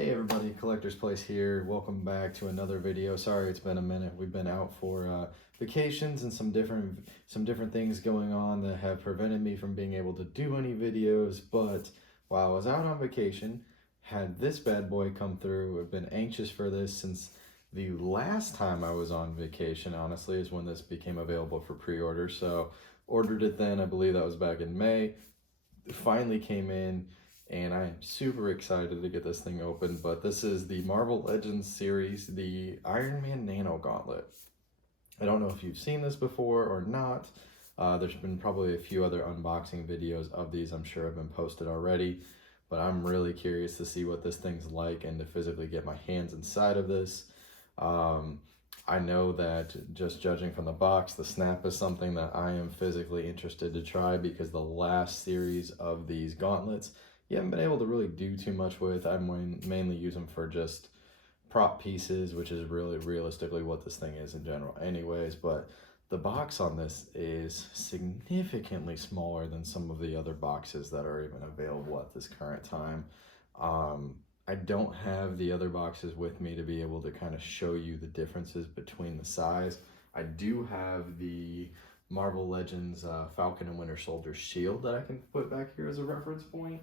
Hey everybody, Collector's Place here. Welcome back to another video. Sorry it's been a minute. We've been out for vacations and some different things going on that have prevented me from being able to do any videos. But while I was out on vacation, had this bad boy come through. I've been anxious for this since the last time I was on vacation, honestly, is when this became available for pre-order. So ordered it then, I believe that was back in May. It finally came in. And I'm super excited to get this thing open, but this is the Marvel Legends series, the Iron Man Nano Gauntlet. I don't know if you've seen this before or not. There's been probably a few other unboxing videos of these I'm sure have been posted already, but I'm really curious to see what this thing's like and to physically get my hands inside of this. I know that just judging from the box, the snap is something that I am physically interested to try because the last series of these gauntlets, you haven't been able to really do too much with. I mainly use them for just prop pieces, which is really realistically what this thing is in general anyways, but the box on this is significantly smaller than some of the other boxes that are even available at this current time. I don't have the other boxes with me to be able to kind of show you the differences between the size. I do have the Marvel Legends Falcon and Winter Soldier shield that I can put back here as a reference point.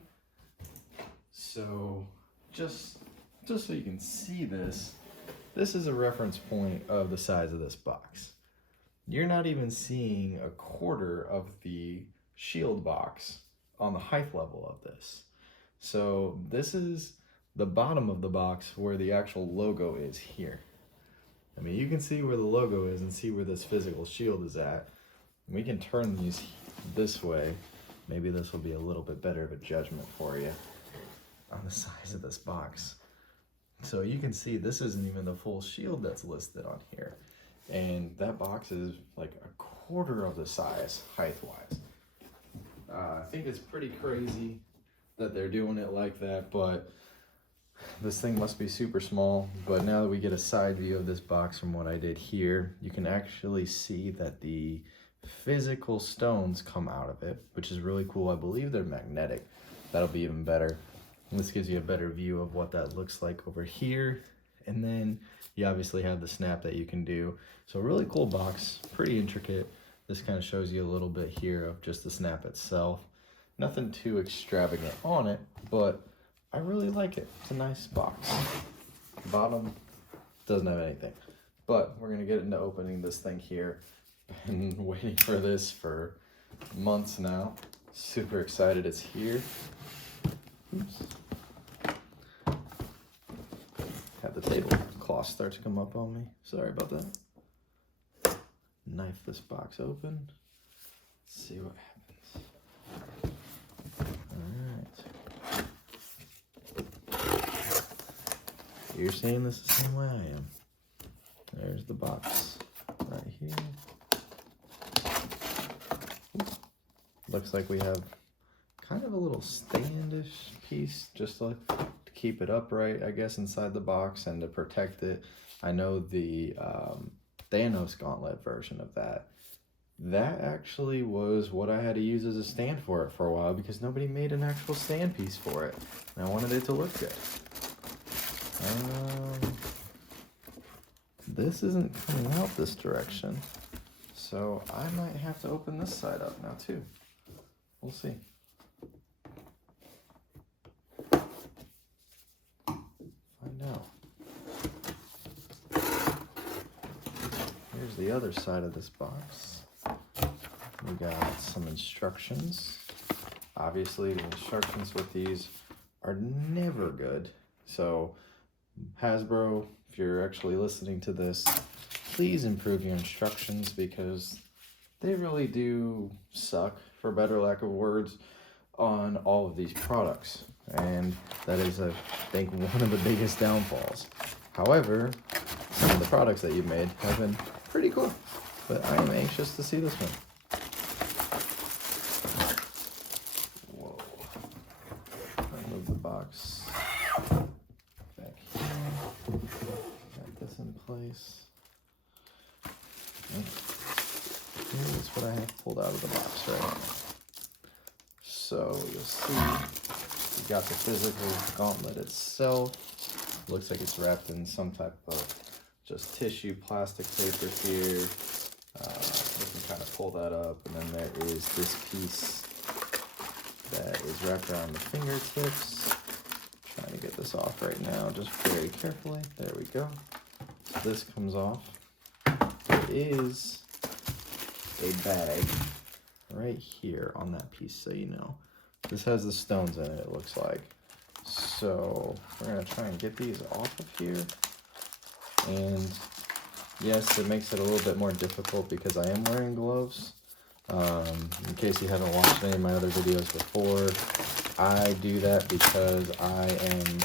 So just so you can see this is a reference point of the size of this box. You're not even seeing a quarter of the shield box on the height level of this. So this is the bottom of the box where the actual logo is here. I mean, you can see where the logo is and see where this physical shield is at. We can turn these this way. Maybe this will be a little bit better of a judgment for you on the size of this box. So you can see this isn't even the full shield that's listed on here. And that box is like a quarter of the size height-wise. I think it's pretty crazy that they're doing it like that, but this thing must be super small. But now that we get a side view of this box from what I did here, you can actually see that the physical stones come out of it, which is really cool. I believe they're magnetic. That'll be even better. This gives you a better view of what that looks like over here. And then you obviously have the snap that you can do. So a really cool box, pretty intricate. This kind of shows you a little bit here of just the snap itself. Nothing too extravagant on it, but I really like it. It's a nice box. Bottom doesn't have anything. But we're gonna get into opening this thing here. Been waiting for this for months now. Super excited it's here. Oops. Had the tablecloth start to come up on me. Sorry about that. Knife this box open. Let's see what happens. Alright. You're saying this the same way I am. There's the box right here. Oops. Looks like we have kind of a little standish piece just to keep it upright, I guess, inside the box and to protect it. I know the Thanos Gauntlet version of that actually was what I had to use as a stand for it for a while because nobody made an actual stand piece for it. And I wanted it to look good. This isn't coming out this direction, so I might have to open this side up now too. We'll see. Here's the other side of this box. We got some instructions. Obviously, the instructions with these are never good. So, Hasbro, if you're actually listening to this, please improve your instructions because they really do suck, for better lack of words, on all of these products. And that is, I think, one of the biggest downfalls. However, some of the products that you've made have been pretty cool, but I am anxious to see this one. Whoa. I'll move the box back here. Got this in place. Here's what I have pulled out of the box right now. So you'll see You got the physical gauntlet itself. Looks like it's wrapped in some type of just tissue, plastic paper here. You can kind of pull that up, and then there is this piece that is wrapped around the fingertips. Trying to get this off right now, just very carefully. There we go. So this comes off. There is a bag right here on that piece, so you know. This has the stones in it, it looks like. So we're gonna try and get these off of here. And yes, it makes it a little bit more difficult because I am wearing gloves. In case you haven't watched any of my other videos before, I do that because I am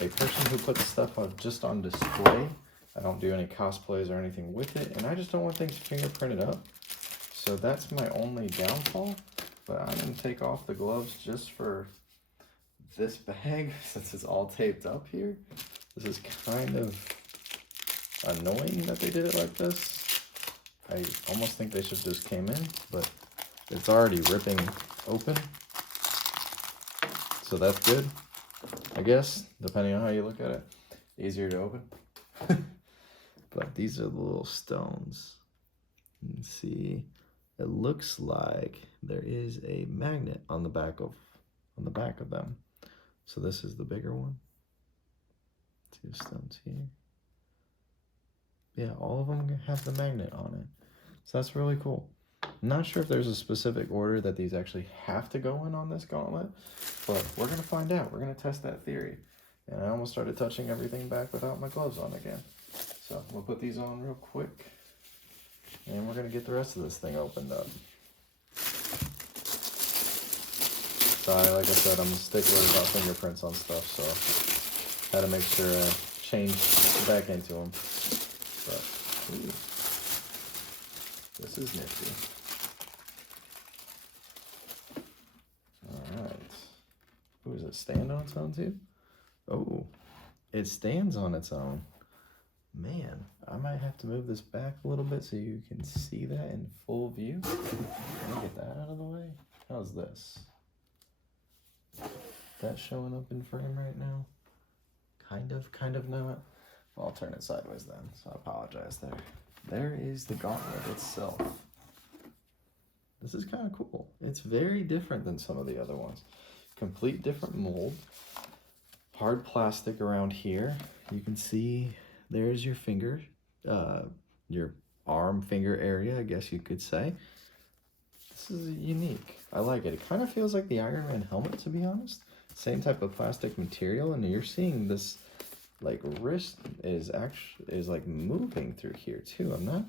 a person who puts stuff just on display. I don't do any cosplays or anything with it, and I just don't want things fingerprinted up. So that's my only downfall, but I'm gonna take off the gloves just for this bag since it's all taped up here. This is kind of annoying that they did it like this. I almost think they should just came in, but it's already ripping open. So that's good, I guess, depending on how you look at it. Easier to open. But these are the little stones. You can see, it looks like there is a magnet on the back of them. So this is the bigger one. 2 stones here. Yeah, all of them have the magnet on it. So that's really cool. I'm not sure if there's a specific order that these actually have to go in on this gauntlet, but we're going to find out. We're going to test that theory. And I almost started touching everything back without my gloves on again. So we'll put these on real quick, and we're going to get the rest of this thing opened up. Sorry, like I said, I'm a stickler about fingerprints on stuff, so had to make sure I change back into them. But, ooh, this is nifty. Alright. Ooh, does it stand on its own too? Oh, it stands on its own. Man, I might have to move this back a little bit so you can see that in full view. Let me get that out of the way. How's this? That's showing up in frame right now? Kind of not. Well, I'll turn it sideways then, so I apologize there. There is the gauntlet itself. This is kind of cool. It's very different than some of the other ones. Complete different mold. Hard plastic around here. You can see there's your finger, your arm finger area, I guess you could say. This is unique. I like it. It kind of feels like the Iron Man helmet, to be honest. Same type of plastic material, and you're seeing this like wrist is like moving through here too. I'm not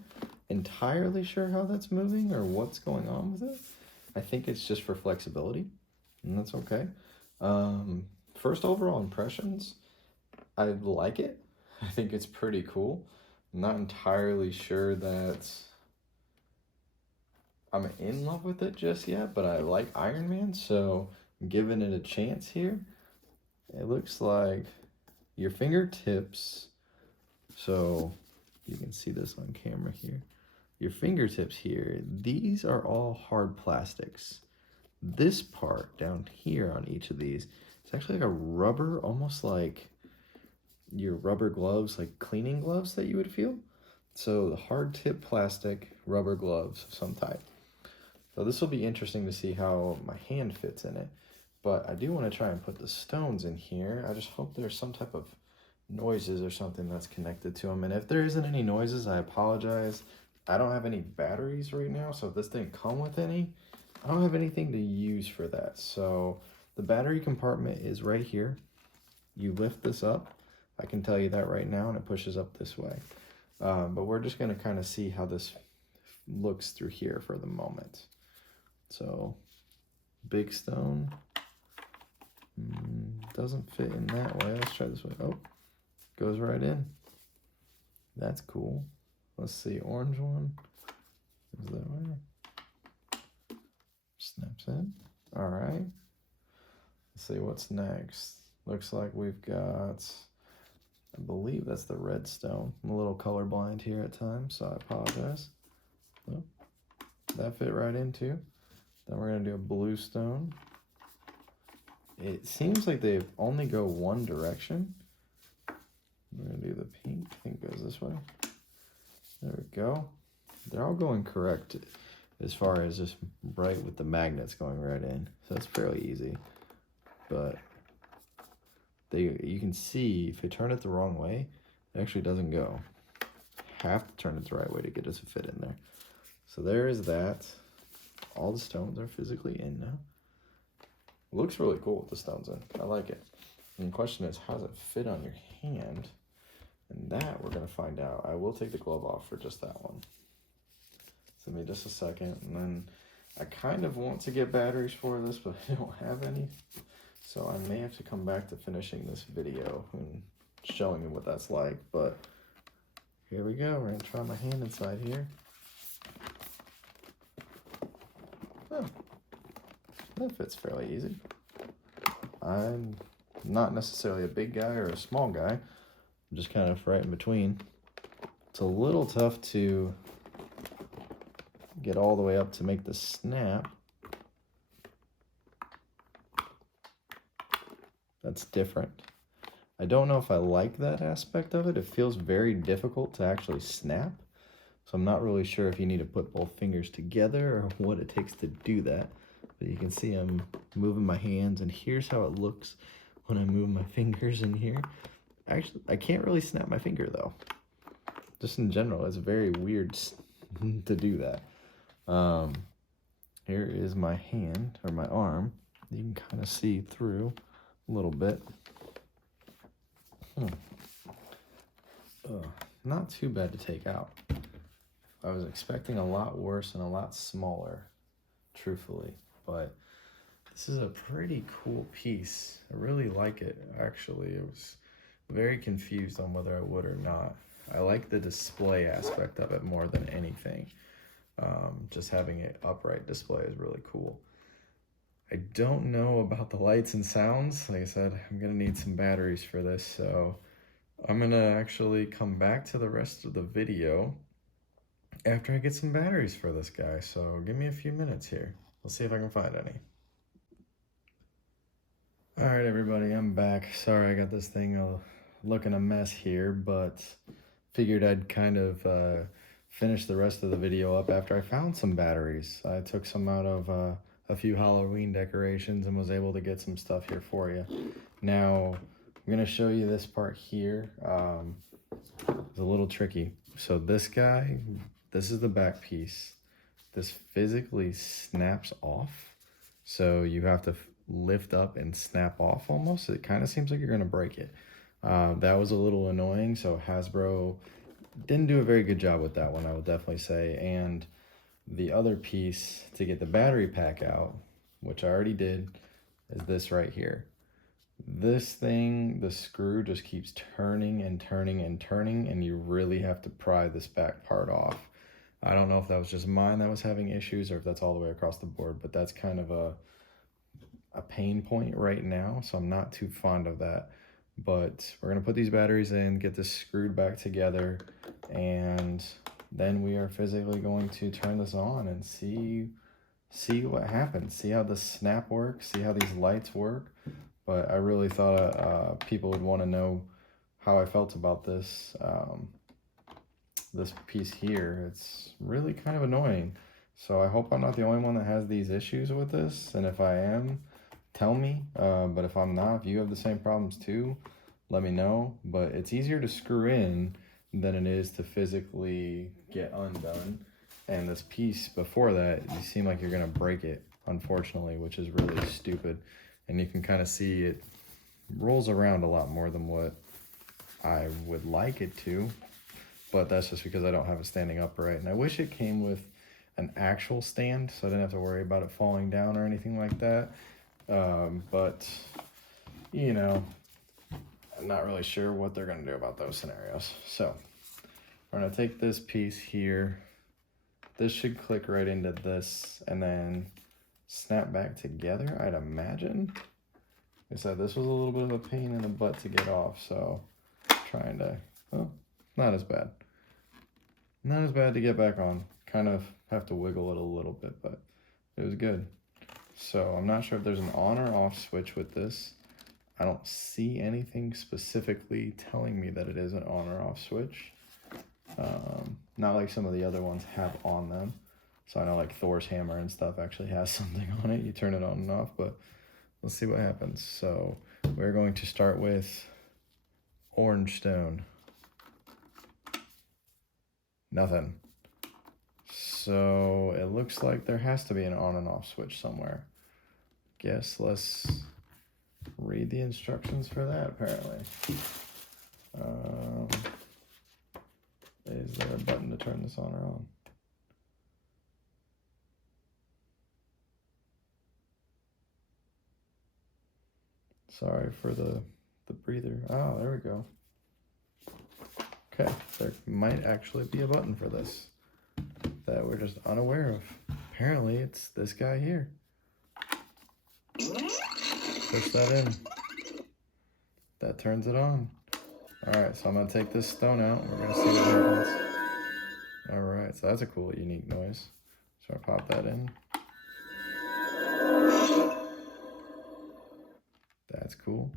entirely sure how that's moving or what's going on with it. I think it's just for flexibility, and that's okay. First overall impressions, I like it. I think it's pretty cool. I'm not entirely sure that I'm in love with it just yet, but I like Iron Man, so I'm giving it a chance here. It looks like your fingertips, so you can see this on camera here. Your fingertips here, these are all hard plastics. This part down here on each of these, it's actually like a rubber, almost like your rubber gloves, like cleaning gloves that you would feel. So the hard tip plastic rubber gloves of some type. So this will be interesting to see how my hand fits in it. But I do want to try and put the stones in here. I just hope there's some type of noises or something that's connected to them. And if there isn't any noises, I apologize. I don't have any batteries right now, so if this didn't come with any, I don't have anything to use for that. So the battery compartment is right here. You lift this up. I can tell you that right now, and it pushes up this way. But we're just going to kind of see how this looks through here for the moment. So, big stone. Doesn't fit in that way. Let's try this way. Oh, goes right in. That's cool. Let's see, orange one. Is that way? Snaps in. All right. Let's see what's next. Looks like we've got, I believe that's the red stone. I'm a little colorblind here at times, so I apologize. Oh, that fit right in too. Then we're gonna do a blue stone. it seems like they only go one direction. I'm gonna do the pink. I think it goes this way. There we go. They're all going correct as far as just right with the magnets going right in. So it's fairly easy. But you can see if you turn it the wrong way, it actually doesn't go. Have to turn it the right way to get it to fit in there. So there is that. All the stones are physically in now. It looks really cool with the stones in. I like it. And the question is, how does it fit on your hand? And that we're going to find out. I will take the glove off for just that one. So give me just a second. And then I kind of want to get batteries for this, but I don't have any. So I may have to come back to finishing this video and showing you what that's like. But here we go. We're going to try my hand inside here. Oh, that fits fairly easy. I'm not necessarily a big guy or a small guy. I'm just kind of right in between. It's a little tough to get all the way up to make the snap. That's different. I don't know if I like that aspect of it. It feels very difficult to actually snap. So I'm not really sure if you need to put both fingers together or what it takes to do that. But you can see I'm moving my hands, and here's how it looks when I move my fingers in here. Actually, I can't really snap my finger though. Just in general, it's very weird to do that. Here is my hand, or my arm. You can kind of see through a little bit. Not too bad to take out. I was expecting a lot worse and a lot smaller, truthfully, but this is a pretty cool piece. I really like it, actually. I was very confused on whether I would or not. I like the display aspect of it more than anything. Just having it upright display is really cool. I don't know about the lights and sounds. Like I said, I'm gonna need some batteries for this, so I'm gonna actually come back to the rest of the video after I get some batteries for this guy. So give me a few minutes here. We'll see if I can find any. All right, everybody, I'm back. Sorry I got this thing looking a mess here, but figured I'd kind of finish the rest of the video up after I found some batteries. I took some out of a few Halloween decorations and was able to get some stuff here for you. Now, I'm gonna show you this part here. It's a little tricky. So this guy, this is the back piece. This physically snaps off. So you have to lift up and snap off almost. It kind of seems like you're gonna break it. That was a little annoying. So Hasbro didn't do a very good job with that one, I will definitely say. And the other piece to get the battery pack out, which I already did, is this right here. This thing, the screw just keeps turning and turning and turning, and you really have to pry this back part off. I don't know if that was just mine that was having issues or if that's all the way across the board, but that's kind of a pain point right now, so I'm not too fond of that. But we're gonna put these batteries in, get this screwed back together, and then we are physically going to turn this on and see what happens, see how the snap works, see how these lights work. But I really thought people would want to know how I felt about this this piece here. It's really kind of annoying. So I hope I'm not the only one that has these issues with this. And if I am, tell me. But if I'm not, if you have the same problems too, let me know. But it's easier to screw in than it is to physically get undone. And this piece before that, you seem like you're gonna break it, unfortunately, which is really stupid. And you can kind of see it rolls around a lot more than what I would like it to. But that's just because I don't have it standing upright. And I wish it came with an actual stand so I didn't have to worry about it falling down or anything like that. But, you know, I'm not really sure what they're going to do about those scenarios. So we're going to take this piece here. This should click right into this and then snap back together, I'd imagine. Like I said, this was a little bit of a pain in the butt to get off, so trying to, well, not as bad. Not as bad to get back on. Kind of have to wiggle it a little bit, but it was good. So I'm not sure if there's an on or off switch with this. I don't see anything specifically telling me that it is an on or off switch. Not like some of the other ones have on them. So I know like Thor's hammer and stuff actually has something on it. You turn it on and off, but let's see what happens. So we're going to start with orange stone. Nothing. So it looks like there has to be an on and off switch somewhere. Guess let's read the instructions for that apparently. Is there a button to turn this on or on? Sorry for the breather. Oh, there we go. Okay, there might actually be a button for this that we're just unaware of. Apparently, it's this guy here. Push that in. That turns it on. All right, so I'm gonna take this stone out. We're gonna see what happens. All right, so that's a cool, unique noise. So I pop that in. That's cool.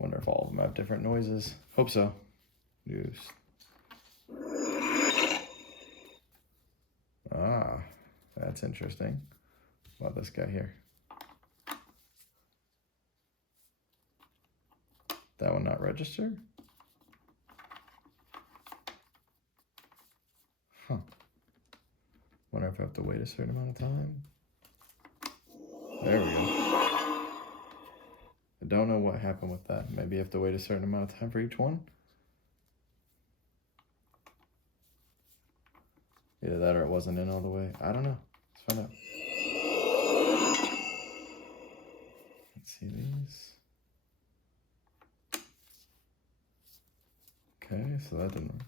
Wonder if all of them have different noises. Hope so. Use. Ah, that's interesting. What about this guy here? That one not register? Huh. Wonder if I have to wait a certain amount of time. There we go. I don't know what happened with that. Maybe you have to wait a certain amount of time for each one. Either that or it wasn't in all the way. I don't know. Let's find out. Let's see these. Okay, so that didn't work.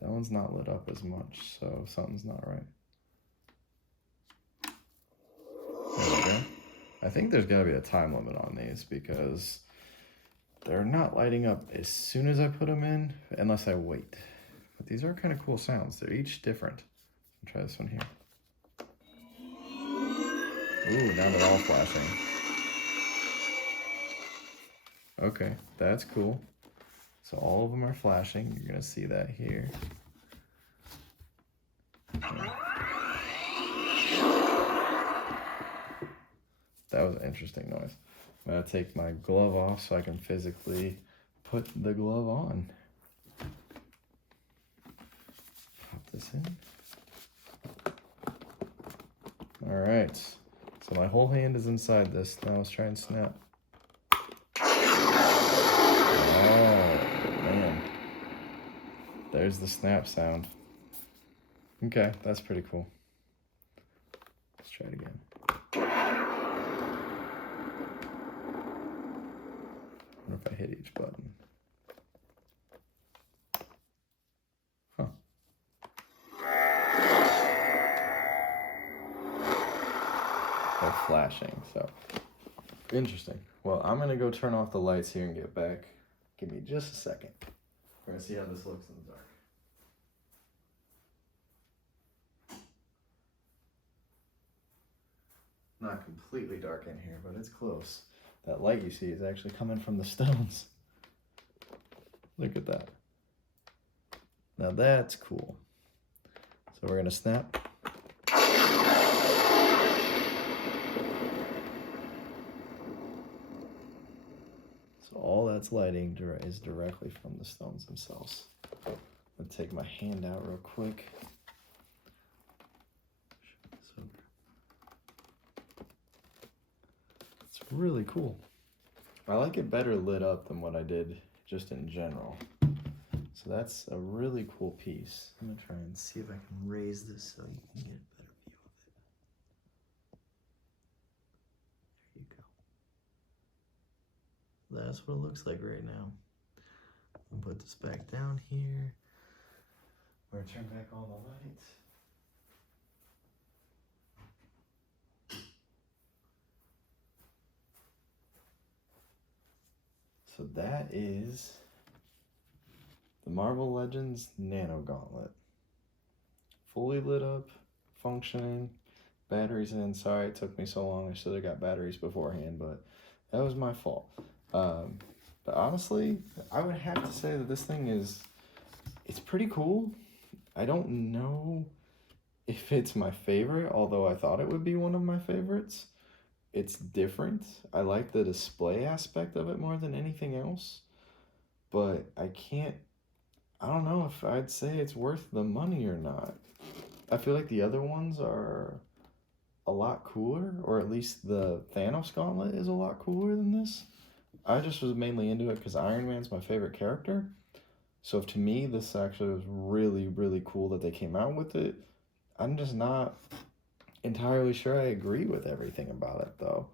That one's not lit up as much, so something's not right. There we go. I think there's gotta be a time limit on these because they're not lighting up as soon as I put them in, unless I wait. But these are kind of cool sounds. They're each different. I'll try this one here. Ooh, now they're all flashing. Okay, that's cool. So all of them are flashing. You're gonna see that here. That was an interesting noise. I'm gonna take my glove off so I can physically put the glove on. Pop this in. All right, so my whole hand is inside this. Now let's try and snap. Oh, man. There's the snap sound. Okay, that's pretty cool. Let's try it again. I wonder if I hit each button. Huh. They're flashing, so interesting. Well, I'm gonna go turn off the lights here and get back. Give me just a second. We're gonna see how this looks in the dark. Not completely dark in here, but it's close. That light you see is actually coming from the stones. Look at that. Now that's cool. So we're gonna snap. So all that's lighting is directly from the stones themselves. I'm gonna take my hand out real quick. It's really cool. I like it better lit up than what I did just in general. So that's a really cool piece. I'm gonna try and see if I can raise this so you can get a better view of it. There you go. That's what it looks like right now. I'll put this back down here. We're gonna turn back all the lights. So that is the Marvel Legends Nano Gauntlet. fully lit up, functioning, batteries in. Sorry it took me so long. I should have got batteries beforehand, but that was my fault. Um, but honestly, I would have to say that this thing it's pretty cool. I don't know if it's my favorite, although I thought it would be one of my favorites. It's different. I like the display aspect of it more than anything else, but I don't know if I'd say it's worth the money or not. I feel like the other ones are a lot cooler, or at least the Thanos Gauntlet is a lot cooler than this. I just was mainly into it because Iron Man's my favorite character. So to me, this actually was really, really cool that they came out with it. I'm just not entirely sure I agree with everything about it though.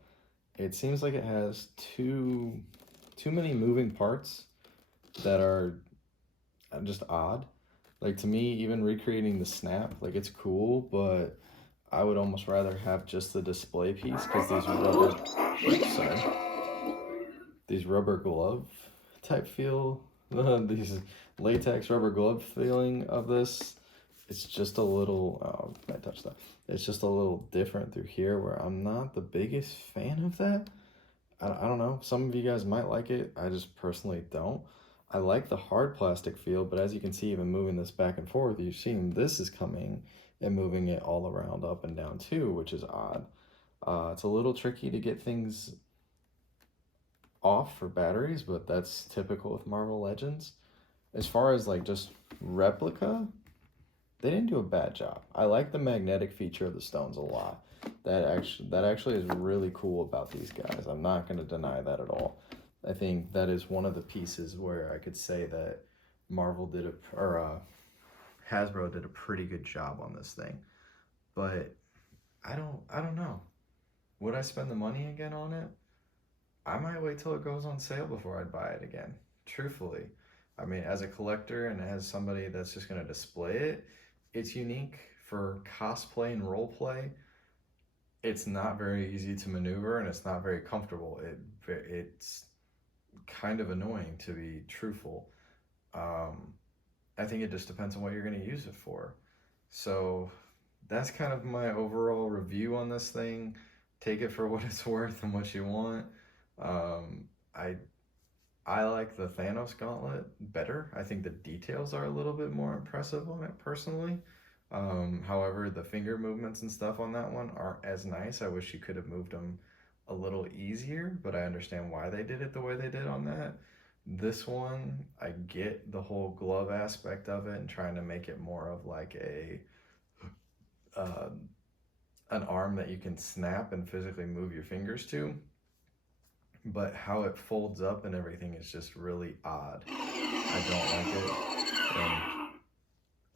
It seems like it has too many moving parts that are just odd. Like to me, even recreating the snap, like it's cool, but I would almost rather have just the display piece because sorry, these rubber glove type feel, these latex rubber glove feeling of this, it's just a little, oh, I touched that. It's just a little different through here where I'm not the biggest fan of that. I don't know. Some of you guys might like it. I just personally don't. I like the hard plastic feel, but as you can see, even moving this back and forth, you've seen this is coming and moving it all around up and down too, which is odd. It's a little tricky to get things off for batteries, but that's typical with Marvel Legends. As far as like just replica, they didn't do a bad job. I like the magnetic feature of the stones a lot. That actually is really cool about these guys. I'm not going to deny that at all. I think that is one of the pieces where I could say that Marvel did Hasbro did a pretty good job on this thing. But I don't know. Would I spend the money again on it? I might wait till it goes on sale before I'd buy it again. Truthfully, I mean, as a collector and as somebody that's just going to display it, it's unique for cosplay and role play. It's not very easy to maneuver and it's not very comfortable. It's kind of annoying to be truthful. Um, I think it just depends on what you're going to use it for. So that's kind of my overall review on this thing. Take it for what it's worth and what you want. Um, I I like the Thanos Gauntlet better. I think the details are a little bit more impressive on it personally. However, the finger movements and stuff on that one aren't as nice. I wish you could have moved them a little easier, but I understand why they did it the way they did on that. This one, I get the whole glove aspect of it and trying to make it more of like uh, an arm that you can snap and physically move your fingers to. But how it folds up and everything is just really odd. I don't like it. And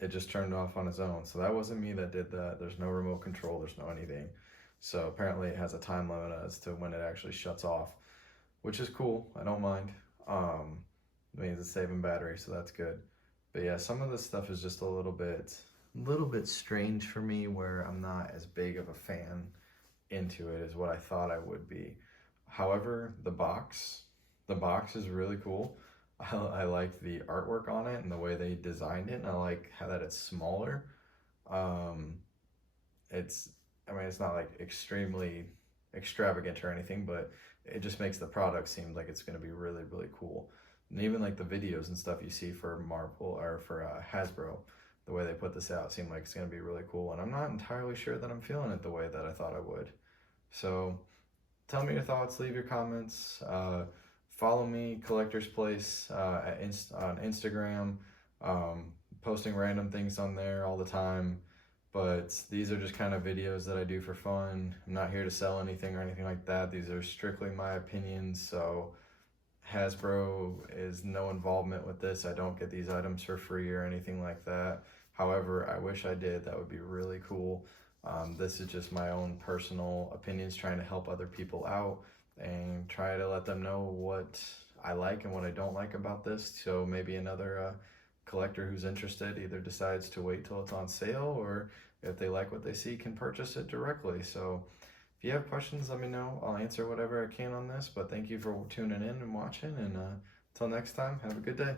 it just turned off on its own. So that wasn't me that did that. There's no remote control, there's no anything. So apparently it has a time limit as to when it actually shuts off, which is cool. I don't mind. It means it's saving battery, so that's good. But yeah, some of this stuff is just little bit strange for me where I'm not as big of a fan into it as what I thought I would be. However, the box is really cool. I like the artwork on it and the way they designed it, and I like how that it's smaller. Um, it's, I mean, it's not like extremely extravagant or anything, but it just makes the product seem like it's going to be really, really cool. And even like the videos and stuff you see for Marvel or for Hasbro, the way they put this out seemed like it's going to be really cool. And I'm not entirely sure that I'm feeling it the way that I thought I would. So tell me your thoughts, leave your comments. Follow me, Collector's Place, on Instagram. Posting random things on there all the time. But these are just kind of videos that I do for fun. I'm not here to sell anything or anything like that. These are strictly my opinions. So Hasbro is no involvement with this. I don't get these items for free or anything like that. However, I wish I did. That would be really cool. This is just my own personal opinions, trying to help other people out and try to let them know what I like and what I don't like about this. So maybe another collector who's interested either decides to wait till it's on sale, or if they like what they see, can purchase it directly. So if you have questions, let me know. I'll answer whatever I can on this. But thank you for tuning in and watching. And until next time, have a good day.